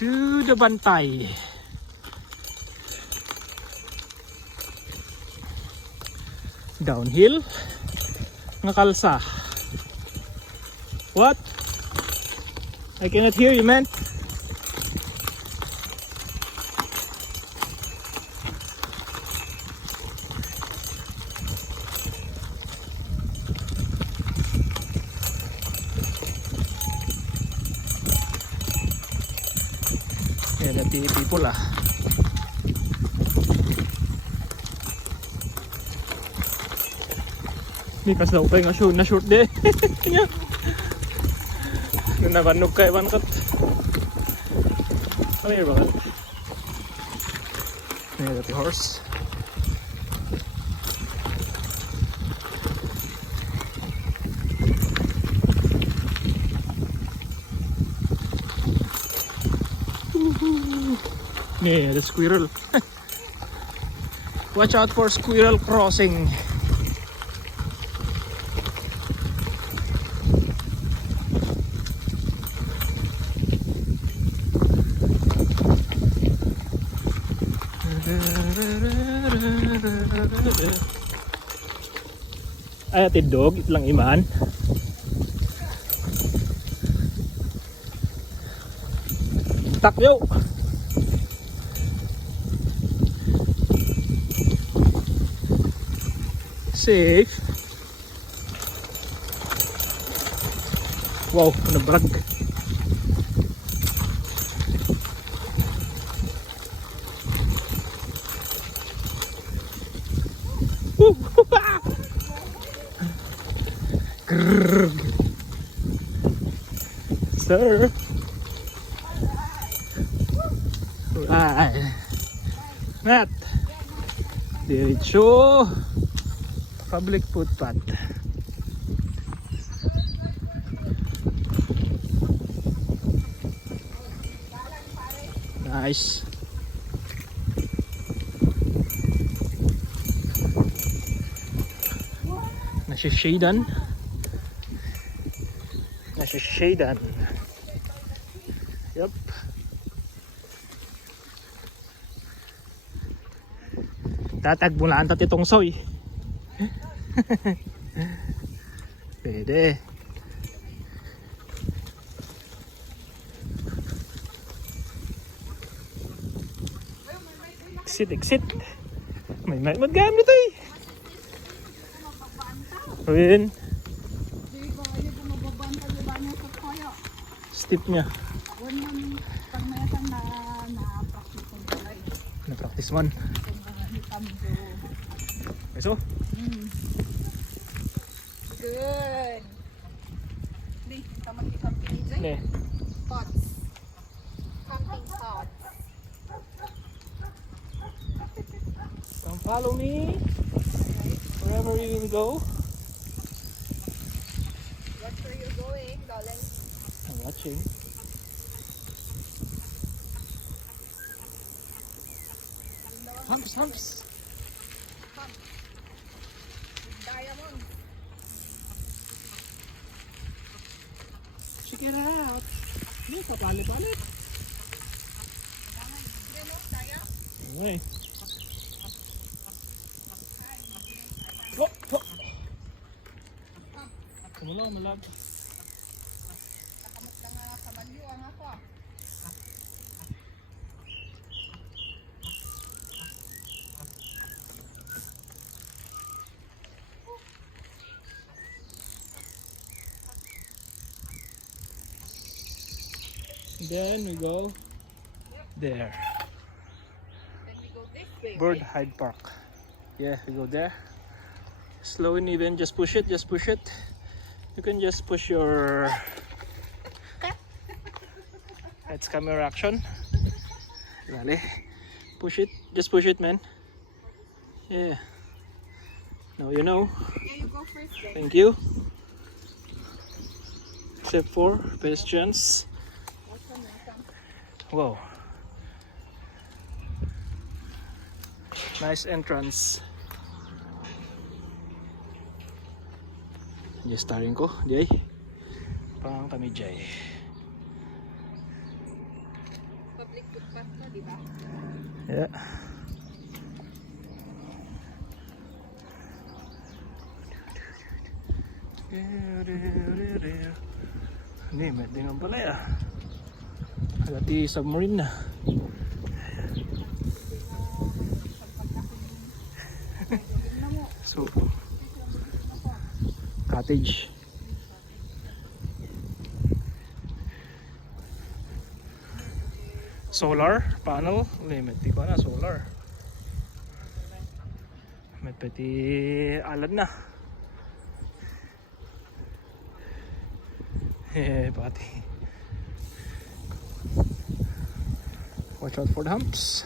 to the Bantay. Downhill nga kalsa. What? I cannot hear you, man. Yeah, the people ah. Hindi kasi daw kayo na shoot de. Nanabanog kayo mankat. Ano yun ba? May dati horse. Yeah, the squirrel. Watch out for squirrel crossing. Ay, atidog, itlang iman. Takyo! Safe. Wow, nabrag. Sir. Alright. Matt. Diretso. Public footpath. Nice. Nasishadan. Nasishadan. Yup. Tatagbulaan tayo itong soy. Pwede. Exit. May maggamit ito eh. Ayun. Steep niya. Na-practice man. So? Good. Nih, taman kita pilih. Ne. Pots. Camping pots. Come follow me. Wherever you will go. Watch where you're going, darling. I'm watching. Humps. Diamond. Check it out. Ini papalit-palit. Okay. Oh. Kumulaw, malab. Nakamot lang nga sa banyo ang ako. Then we go there. Then we go this way. Bird Hide Park. Yeah, we go there. Slow and even, just push it. You can just push your... That's camera action. Dale. Push it. Just push it, man. Yeah. Now you know. Yeah, you go first then. Thank you. Except for pedestrians. Wow. Nice entrance. Just starting ko, Jay. Pang kami Jay. public footpath na, di ba? Yeah. Hindi, may tingnan pala ya. Agati submarine na. So, cottage. Solar panel limit di ko na solar. May peti alad na. Pati. Watch out for the humps.